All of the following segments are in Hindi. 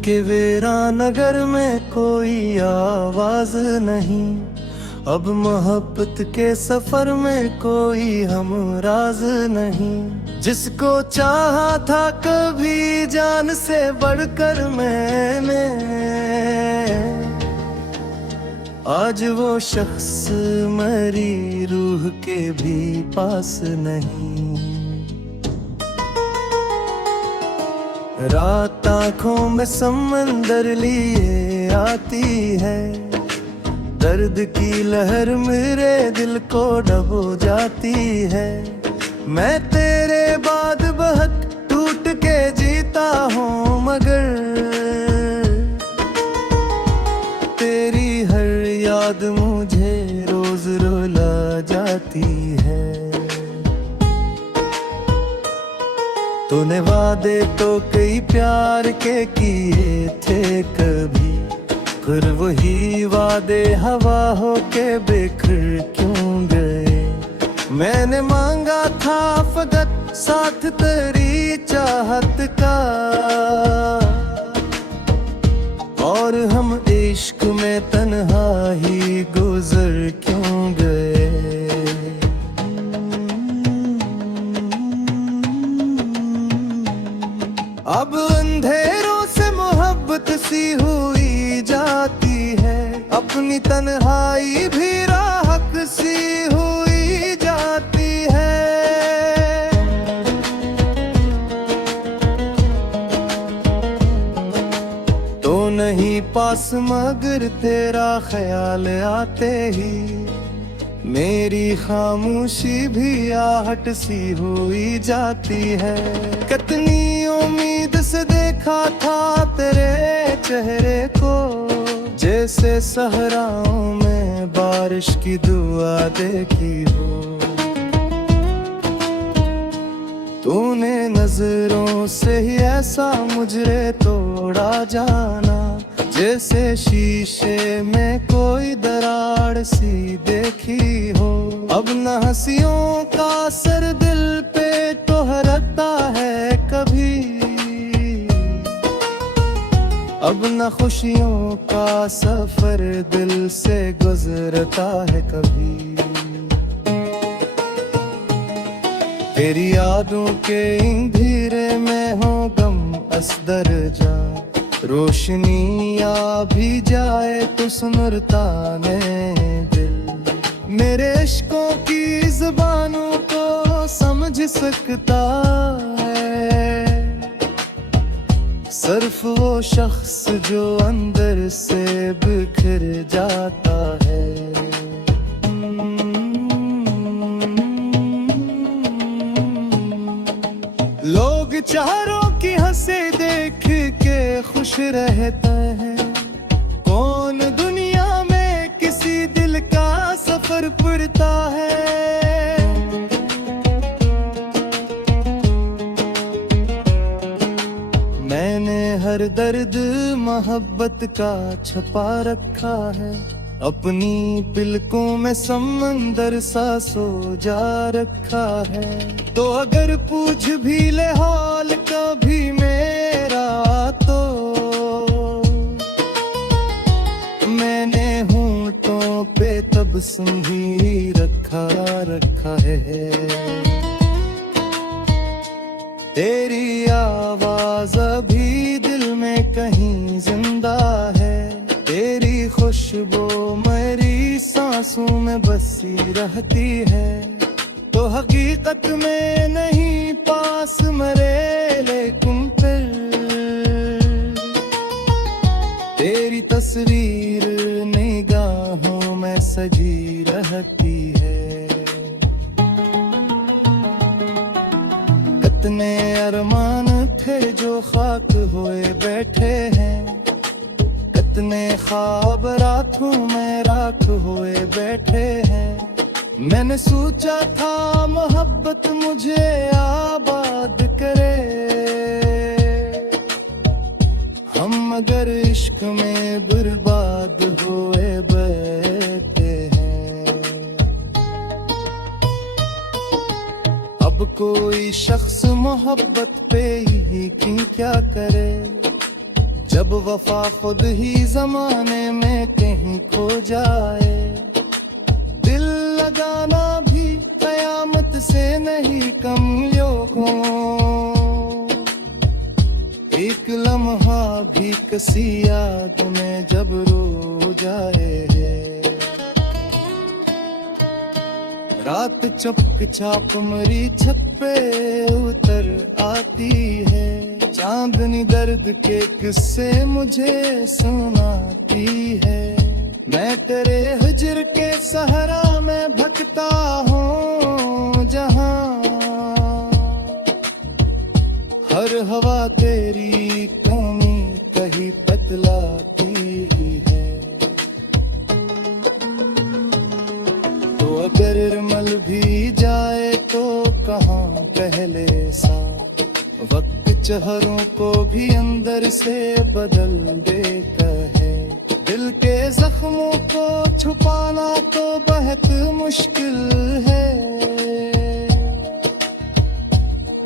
के वीरान नगर में कोई आवाज नहीं, अब मोहब्बत के सफर में कोई हमराज नहीं। जिसको चाहा था कभी जान से बढ़कर मैंने, आज वो शख्स मेरी रूह के भी पास नहीं। रात आँखों में समंदर लिए आती है, दर्द की लहर मेरे दिल को डबो जाती है। मैं तेरे बाद बहुत टूट के जीता हूँ, मगर तेरी हर याद मुझे रोज रुला जाती है। तूने वादे तो कई प्यार के किए थे कभी, फिर वही वादे हवा हो के बिखर क्यों गए। मैंने मांगा था फकत साथ तेरी चाहत का, और हम इश्क में तन्हा ही गुजर क्यों गए। अब अंधेरों से मोहब्बत सी हुई जाती है, अपनी तन्हाई भी राहत सी हुई जाती है। तो नहीं पास मगर तेरा ख्याल आते ही मेरी खामोशी भी आहट सी हुई जाती है। कितनी उम्मीद से देखा था तेरे चेहरे को, जैसे सहराओं में बारिश की दुआ देखी हो। तूने नजरों से ही ऐसा मुझे तोड़ा जाना, जैसे शीशे में कोई दरार सी देखी हो। अब न हंसियों का सर दिल पे टोहरता है कभी, अब न खुशियों का सफर दिल से गुजरता है कभी। तेरी यादों के अंधेरे में हो गम असदर जा, रोशनी आ भी जाए तो सुनरता ने दिल। मेरे इश्कों की ज़ुबानों को समझ सकता है सिर्फ वो शख्स जो अंदर से बिखर जाता है। लोग चारों की हंसी देख के खुश रहता है, कौन दुनिया में किसी दिल का सफर पड़ता है। मैंने हर दर्द मोहब्बत का छपा रखा है, अपनी पलकों में समंदर सा सो जा रखा है। तो अगर पूछ भी ले हाल कभी मेरा, तो मैंने होंठों पे तबस्सुम ही रखा है। तेरी आवाज अभी दिल में कहीं जिंदा है, तेरी खुशबू मेरी सांसों में बसी रहती है। तो हकीकत में नहीं पास मरे, लेकिन फिर तेरी तस्वीर निगाहों में सजी रहती है। कितने अरमान थे जो खाक हुए बैठे हैं, कितने ख्वाब रातों में राख हुए बैठे हैं। मैंने सोचा था मोहब्बत मुझे आबाद करे, हम मगर इश्क में बर्बाद हुए बैठे हैं। अब कोई शख्स मोहब्बत पे ही क्या करे, जब वफा खुद ही जमाने में कहीं खो जाए, दिल लगाना भी कयामत से नहीं कम लोगों, एक लम्हा भी किसी याद में जब रो जाए। रात चुपचाप मरी छत पे उतर आती है, चांदनी दर्द के किस्से मुझे सुनाती है। मैं तेरे हिज्र के सहरा में भटकता हूँ जहाँ हर हवा तेरी कमी कहीं बतलाती है। तो अगर मल भी जाए तो कहाँ पहले सा, वक्त चेहरों को भी अंदर से बदल देता है। दिल के जख्मों को छुपाना तो बहुत मुश्किल है,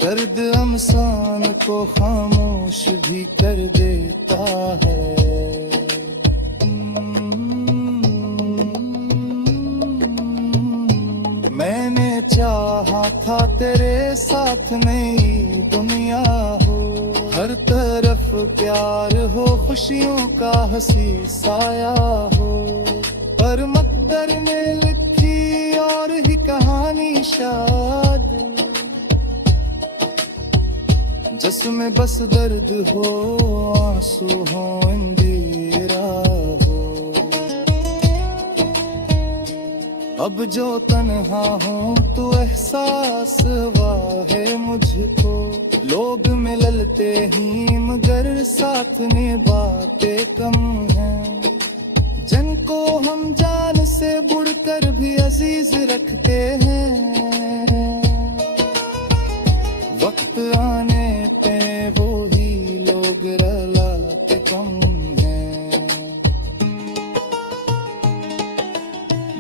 दर्द इंसान को खामोश भी कर देता है। मैंने चाहा था तेरे साथ नई दुनिया हो, हर तरफ प्यार हो, खुशियों का हंसी साया हो, पर मकदर ने लिखी और ही कहानी शाद, जिसमें बस दर्द हो, आंसू हो, अंधेरा हो। अब जो तन्हा हूँ तो एहसास हुआ है मुझको, लोग मिलते ही मगर साथ में बातें कम हैं, जिनको हम जान से बढ़कर भी अजीज रखते हैं। वक्त आने पे वो ही लोग रलाते कम हैं।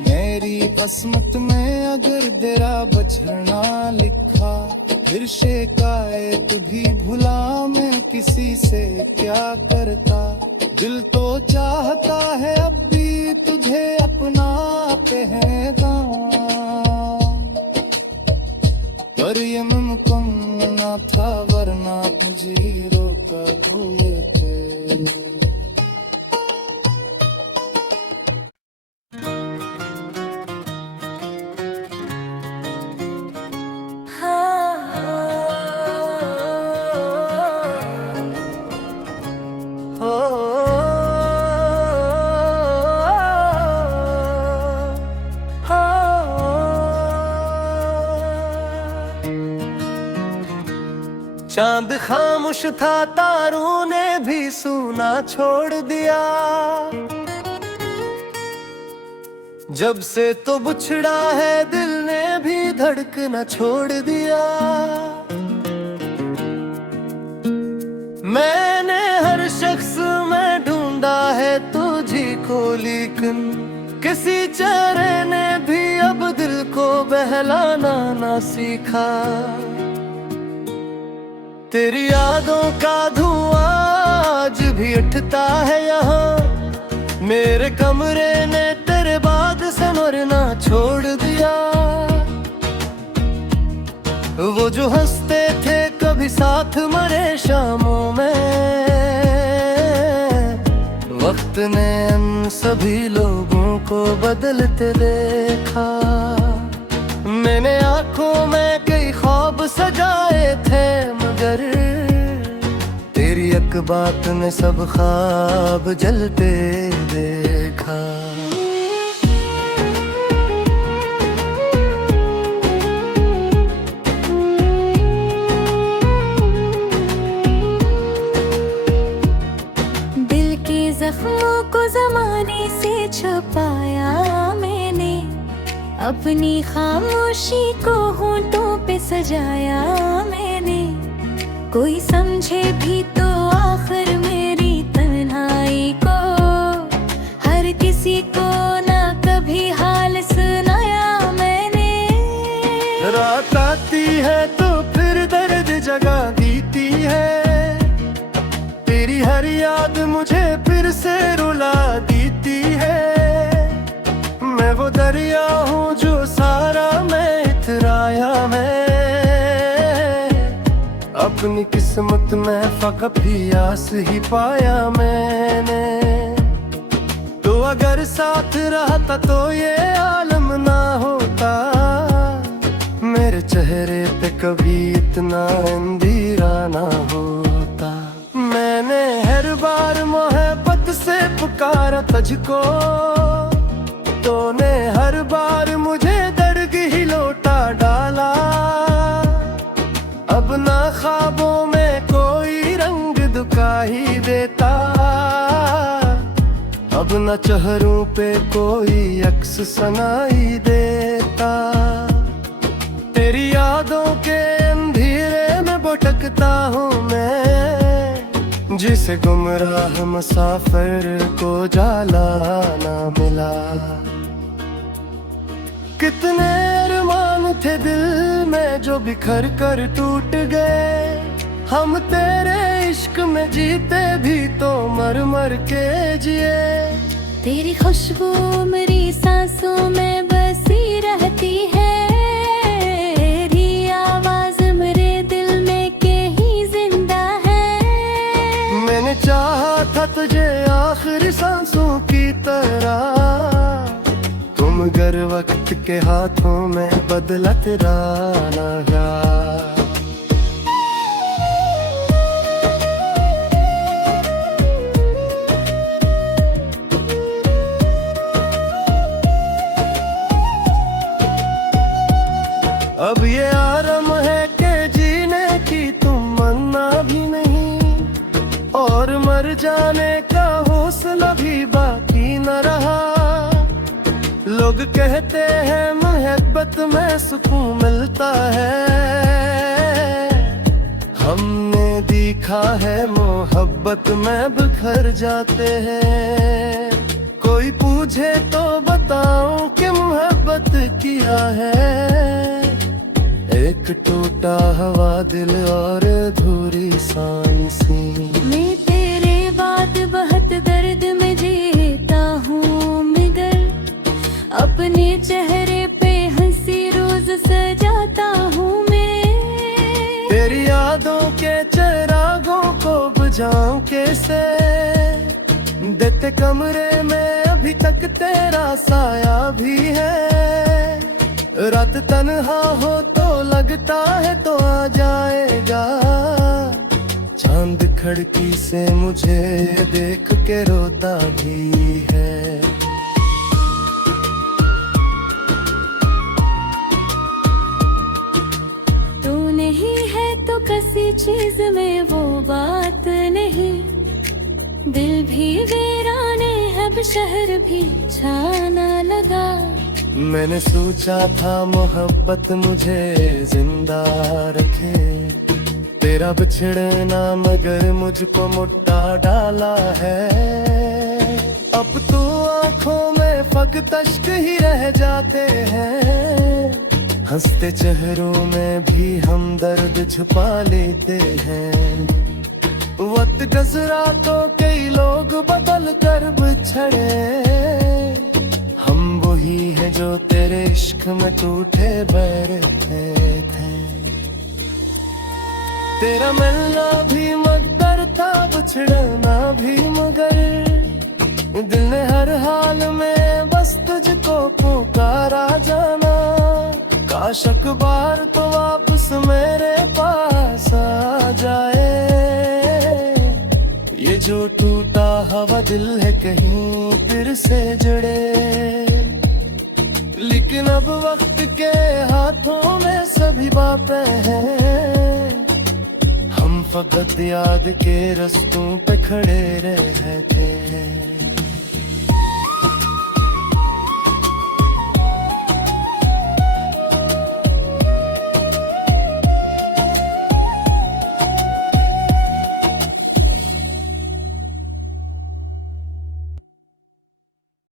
मेरी किस्मत में अगर तेरा बचना लिखा, फिर शिकायत भी भुला मैं किसी से क्या करता। दिल तो चाहता है अब भी तुझे अपना पहना, पर ये मुमकिन न था वरना मुझे रोका हुए थे। चांद खामोश था, तारों ने भी सुना छोड़ दिया, जब से तो बिछड़ा है दिल ने भी धड़कना छोड़ दिया। मैंने हर शख्स में ढूंढा है तुझी को, लेकिन किसी चेहरे ने भी अब दिल को बहलाना ना सीखा। तेरी यादों का धुआं आज भी उठता है यहाँ, मेरे कमरे ने तेरे बाद संवरना छोड़ दिया। वो जो हंसते थे कभी साथ मरे शामों में, वक्त ने उन सभी लोगों को बदलते देखा। मैंने आंखों में कई ख्वाब सजाए थे, मगर तेरी एक बात ने सब ख्वाब जलते देखा। दिल के जख्मों को जमाने से छुपाया मैंने, अपनी खामोशी को होंठों पे सजाया मैंने। कोई समझे भी तो आखिर मेरी तन्हाई को, हर किसी को ना कभी हाल सुनाया मैंने। रात आती है तो फिर दर्द जगा देती है, तेरी हर याद अपनी किस्मत में फकत ही आस ही पाया मैंने। तो अगर साथ रहता तो ये आलम ना होता, मेरे चेहरे पे कभी इतना अंधेरा ना होता। मैंने हर बार मोहब्बत से पुकारा तुझको, तूने हर बार मुझे दर्द ही लौटा डाला। अब ना ख्वाबों में कोई रंग दिखाई देता, अब न चेहरों पे कोई अक्स सुनाई देता। तेरी यादों के अंधेरे में भटकता हूँ मैं, जिसे गुमराह मुसाफिर को जाला ना मिला। कितने अरमान थे दिल में जो बिखर कर टूट गए, हम तेरे इश्क में जीते भी तो मर मर के जिए। तेरी खुशबू मेरी सांसों में बसी रहती है, तेरी आवाज मेरे दिल में कहीं जिंदा है। मैंने चाहा था तुझे आखिरी सांसों की तरह, तुम गर वक्त के हाथों में बदला तेरा लगा। अब ये आराम है कि जीने की तुम मन्ना भी नहीं, और मर जाने का हौसला भी बाकी न रहा। लोग कहते हैं मोहब्बत में सुकून मिलता है, हमने देखा है मोहब्बत में बिखर जाते हैं। कोई पूछे तो बताऊं कि मोहब्बत किया है, एक टूटा हुआ दिल और अधूरी सांसें। मैं तेरे बाद बहुत दर्द में जीता हूँ मगर, अपने चेहरे पे हंसी रोज सजाता हूँ मैं। तेरी यादों के चिरागों को बुझाऊं कैसे, देते कमरे में अभी तक तेरा साया भी है। रात तन्हा हो तो लगता है तो आ जाएगा, चांद खिड़की से मुझे देख के रोता भी है। तू नहीं है तो किसी चीज में वो बात नहीं, दिल भी वीराने अब शहर भी छाना लगा। मैंने सोचा था मोहब्बत मुझे जिंदा रखे, तेरा बिछड़ना मगर मुझको मुट्ठा डाला है। अब तो आंखों में फकत अश्क ही रह जाते हैं, हंसते चेहरों में भी हम दर्द छुपा लेते हैं। वक्त गुजरा तो कई लोग बदल कर बिछड़े, हम वही है जो तेरे इश्क में टूटे बैठे थे। तेरा मिलना भी मकदर था, बिछड़ना भी मगर, दिल ने हर हाल में बस तुझको पुकारा जाना। काश अखबार तो वापस मेरे पास आ जाए, ये जो टूटा हुआ दिल है कहीं फिर से जुड़े। लेकिन अब वक्त के हाथों में सभी बातें हैं, हम फकत याद के रस्तों पे खड़े रहते हैं।